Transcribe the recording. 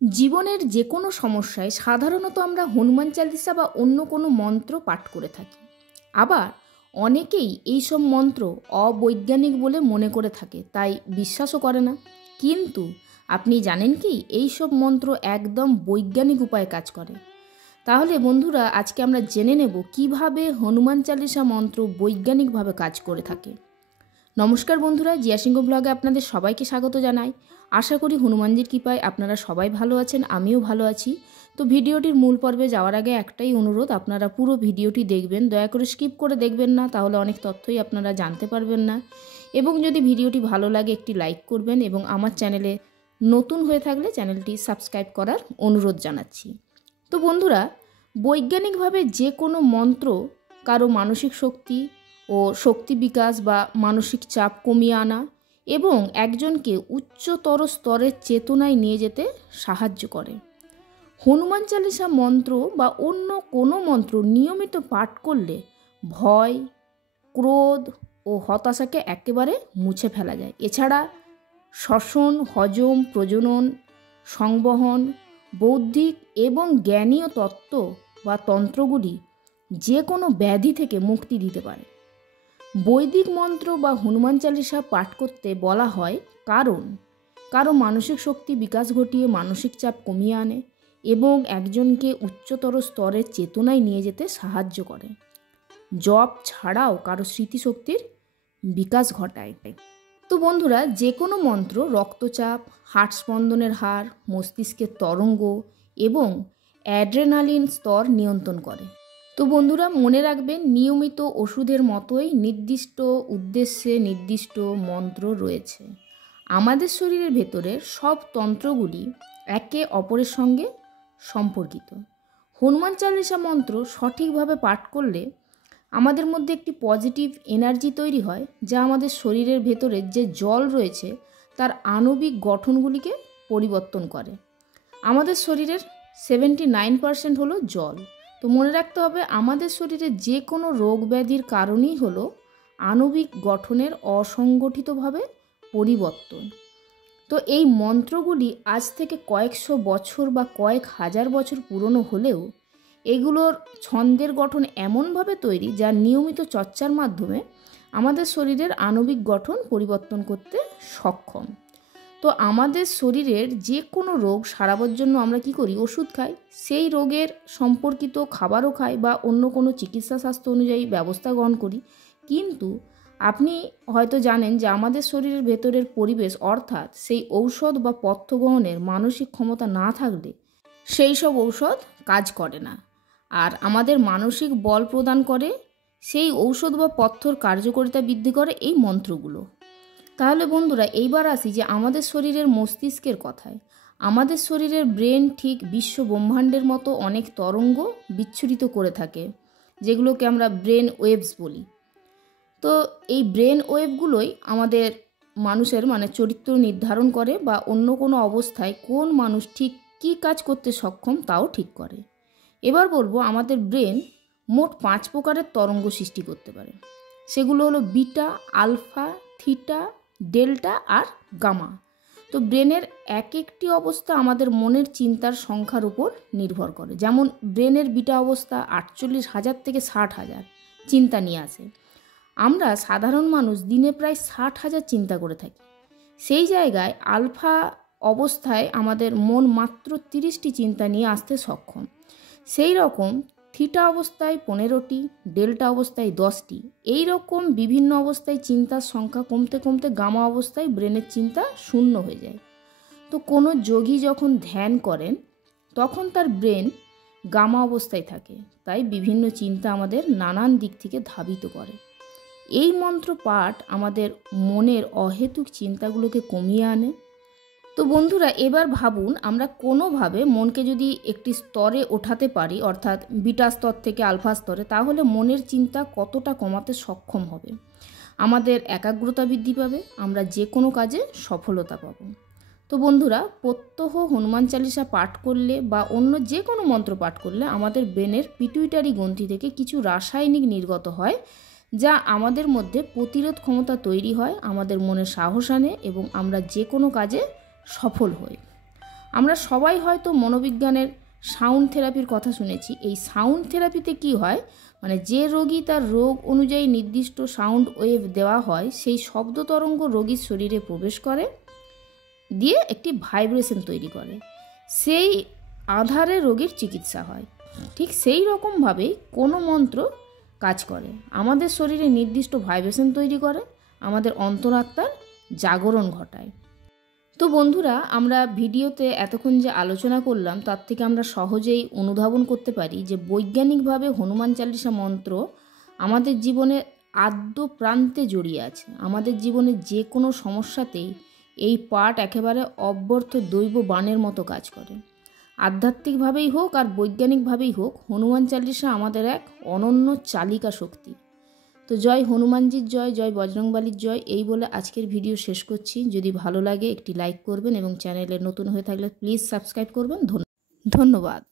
জীবনের যে কোনো সমস্যায় সাধারণত আমরা হনুমান চালিসা বা অন্য কোনো মন্ত্র পাঠ করে থাকি। আবার অনেকেই এইসব মন্ত্র অবৈজ্ঞানিক বলে মনে করে থাকে, তাই বিশ্বাসও করে না। কিন্তু আপনি জানেন কি এইসব মন্ত্র একদম বৈজ্ঞানিক উপায়ে কাজ করে? তাহলে বন্ধুরা, আজকে আমরা জেনে নেব কিভাবে হনুমান চালিসা মন্ত্র বৈজ্ঞানিকভাবে কাজ করে থাকে। নমস্কার বন্ধুরা, জিয়া সিংহ ব্লগে আপনাদের সবাইকে স্বাগত জানাই। আশা করি হনুমানজির কৃপায় আপনারা সবাই ভালো আছেন, আমিও ভালো আছি। তো ভিডিওটির মূল পর্বে যাওয়ার আগে একটাই অনুরোধ, আপনারা পুরো ভিডিওটি দেখবেন, দয়া করে স্কিপ করে দেখবেন না, তাহলে অনেক তথ্যই আপনারা জানতে পারবেন না। এবং যদি ভিডিওটি ভালো লাগে একটি লাইক করবেন এবং আমার চ্যানেলে নতুন হয়ে থাকলে চ্যানেলটি সাবস্ক্রাইব করার অনুরোধ জানাচ্ছি। তো বন্ধুরা, বৈজ্ঞানিকভাবে যে কোনো মন্ত্র কারো মানসিক শক্তি ও শক্তি বিকাশ বা মানসিক চাপ কমিয়ে আনা এবং একজনকে উচ্চতর স্তরের চেতনায় নিয়ে যেতে সাহায্য করে। হনুমান চালিসা মন্ত্র বা অন্য কোনো মন্ত্র নিয়মিত পাঠ করলে ভয়, ক্রোধ ও হতাশাকে একেবারে মুছে ফেলা যায়। এছাড়া শ্বসন, হজম, প্রজনন, সংবহন, বৌদ্ধিক এবং জ্ঞানীয় তত্ত্ব বা তন্ত্রগুলি যে কোনো ব্যাধি থেকে মুক্তি দিতে পারে। বৈদিক মন্ত্র বা হনুমান চালিসা পাঠ করতে বলা হয় কারণ কারো মানসিক শক্তি বিকাশ ঘটিয়ে মানসিক চাপ কমিয়ে আনে এবং একজনকে উচ্চতর স্তরের চেতনায় নিয়ে যেতে সাহায্য করে। জপ ছাড়াও কারো স্মৃতিশক্তির বিকাশ ঘটায়। তো বন্ধুরা, যে কোনো মন্ত্র রক্তচাপ, হার্ট স্পন্দনের হার, মস্তিষ্কের তরঙ্গ এবং অ্যাড্রেনালিন স্তর নিয়ন্ত্রণ করে। তো বন্ধুরা, মনে রাখবেন, নিয়মিত ওষুধের মতোই নির্দিষ্ট উদ্দেশ্যে নির্দিষ্ট মন্ত্র রয়েছে। আমাদের শরীরের ভেতরের সব তন্ত্রগুলি একে অপরের সঙ্গে সম্পর্কিত। হনুমান চালিসা মন্ত্র সঠিকভাবে পাঠ করলে আমাদের মধ্যে একটি পজিটিভ এনার্জি তৈরি হয়, যা আমাদের শরীরের ভেতরে যে জল রয়েছে তার আণবিক গঠনগুলিকে পরিবর্তন করে। আমাদের শরীরের 79% হলো জল। তো মনে রাখতে হবে, আমাদের শরীরে যে কোনো রোগ ব্যাধির কারণই হলো আণবিক গঠনের অসংগঠিতভাবে পরিবর্তন। তো এই মন্ত্রগুলি আজ থেকে কয়েকশো বছর বা কয়েক হাজার বছর পুরনো হলেও এগুলোর ছন্দের গঠন এমনভাবে তৈরি যা নিয়মিত চর্চার মাধ্যমে আমাদের শরীরের আণবিক গঠন পরিবর্তন করতে সক্ষম। তো আমাদের শরীরের যে কোনো রোগ সারাবার জন্য আমরা কি করি? ওষুধ খাই। সেই রোগের সম্পর্কিত খাবারও খাই বা অন্য কোনো চিকিৎসা স্বাস্থ্য অনুযায়ী ব্যবস্থা গ্রহণ করি। কিন্তু আপনি হয়তো জানেন যে আমাদের শরীরের ভেতরের পরিবেশ, অর্থাৎ সেই ঔষধ বা পথ্য গ্রহণের মানসিক ক্ষমতা না থাকলে সেই সব ঔষধ কাজ করে না। আর আমাদের মানসিক বল প্রদান করে সেই ঔষধ বা পথ্যর কার্যকারিতা বৃদ্ধি করে এই মন্ত্রগুলো। তাহলে বন্ধুরা, এইবার আসি যে আমাদের শরীরের মস্তিষ্কের কথায়। আমাদের শরীরের ব্রেন ঠিক বিশ্ব ব্রহ্মাণ্ডের মতো অনেক তরঙ্গ বিচ্ছুরিত করে থাকে, যেগুলোকে আমরা ব্রেন ওয়েভস বলি। তো এই ব্রেন ওয়েভগুলোই আমাদের মানুষের চরিত্র নির্ধারণ করে বা অন্য কোনো অবস্থায় কোন মানুষ ঠিক কী কাজ করতে সক্ষম তাও ঠিক করে। এবার বলবো, আমাদের ব্রেন মোট 5 প্রকারের তরঙ্গ সৃষ্টি করতে পারে। সেগুলো হলো বিটা, আলফা, থিটা, ডেল্টা আর গামা। তো ব্রেনের এক একটি অবস্থা আমাদের মনের চিন্তার সংখ্যার উপর নির্ভর করে। যেমন ব্রেনের বিটা অবস্থা 48,000 থেকে 60,000 চিন্তা নিয়ে আসে। আমরা সাধারণ মানুষ দিনে প্রায় 60,000 চিন্তা করে থাকি। সেই জায়গায় আলফা অবস্থায় আমাদের মন মাত্র 30টি চিন্তা নিয়ে আসতে সক্ষম। সেই রকম থিটা অবস্থায় 15টি, ডেল্টা অবস্থায় 10টি। এই রকম বিভিন্ন অবস্থায় চিন্তার সংখ্যা কমতে কমতে গামা অবস্থায় ব্রেনের চিন্তা শূন্য হয়ে যায়। তো কোনো যোগী যখন ধ্যান করেন তখন তার ব্রেন গামা অবস্থায় থাকে, তাই বিভিন্ন চিন্তা আমাদের নানান দিক থেকে ধাবিত করে। এই মন্ত্র পাঠ আমাদের মনের অহেতুক চিন্তাগুলোকে কমিয়ে আনে। তো বন্ধুরা, এবার ভাবুন, আমরা কোনোভাবে মনকে যদি একটি স্তরে ওঠাতে পারি, অর্থাৎ বিটা স্তর থেকে আলফা স্তরে, তাহলে মনের চিন্তা কতটা কমাতে সক্ষম হবে। আমাদের একাগ্রতা বৃদ্ধি পাবে, আমরা যে কোনো কাজে সফলতা পাব। তো বন্ধুরা, প্রত্যহ হনুমান চালিসা পাঠ করলে বা অন্য যে কোনো মন্ত্র পাঠ করলে আমাদের ব্রেনের পিটুইটারি গ্রন্থি থেকে কিছু রাসায়নিক নির্গত হয়, যা আমাদের মধ্যে প্রতিরোধ ক্ষমতা তৈরি হয়, আমাদের মনে সাহস আনে এবং আমরা যে কোনো কাজে সফল হই। আমরা সবাই হয়তো মনোবিজ্ঞানের সাউন্ড থেরাপির কথা শুনেছি। এই সাউন্ড থেরাপিতে কি হয়, মানে যে রোগী তার রোগ অনুযায়ী নির্দিষ্ট সাউন্ড ওয়েভ দেওয়া হয়, সেই শব্দ তরঙ্গ রোগীর শরীরে প্রবেশ করে, দিয়ে একটি ভাইব্রেশন তৈরি করে, সেই আধারে রোগীর চিকিৎসা হয়। ঠিক সেই রকমভাবেই কোনো মন্ত্র কাজ করে, আমাদের শরীরে নির্দিষ্ট ভাইব্রেশন তৈরি করে, আমাদের অন্তরাত্মার জাগরণ ঘটায়। তো বন্ধুরা, আমরা ভিডিওতে এতক্ষণ যে আলোচনা করলাম তার থেকে আমরা সহজেই অনুধাবন করতে পারি যে বৈজ্ঞানিকভাবে হনুমান চালিসা মন্ত্র আমাদের জীবনের আদ্য প্রান্তে জড়িয়ে আছে। আমাদের জীবনের যে কোনো সমস্যাতেই এই পাঠ একেবারে অব্যর্থ দৈব বাণের মতো কাজ করে। আধ্যাত্মিকভাবেই হোক আর বৈজ্ঞানিকভাবেই হোক, হনুমান চালিসা আমাদের এক অনন্য চালিকা শক্তি। তো জয় হনুমানজির জয়, জয় বজরংবলীর জয়, এই বলে আজকের ভিডিও শেষ করছি। যদি ভালো লাগে একটি লাইক করবেন এবং চ্যানেলে নতুন হয়ে থাকলে প্লিজ সাবস্ক্রাইব করবেন। ধন্যবাদ।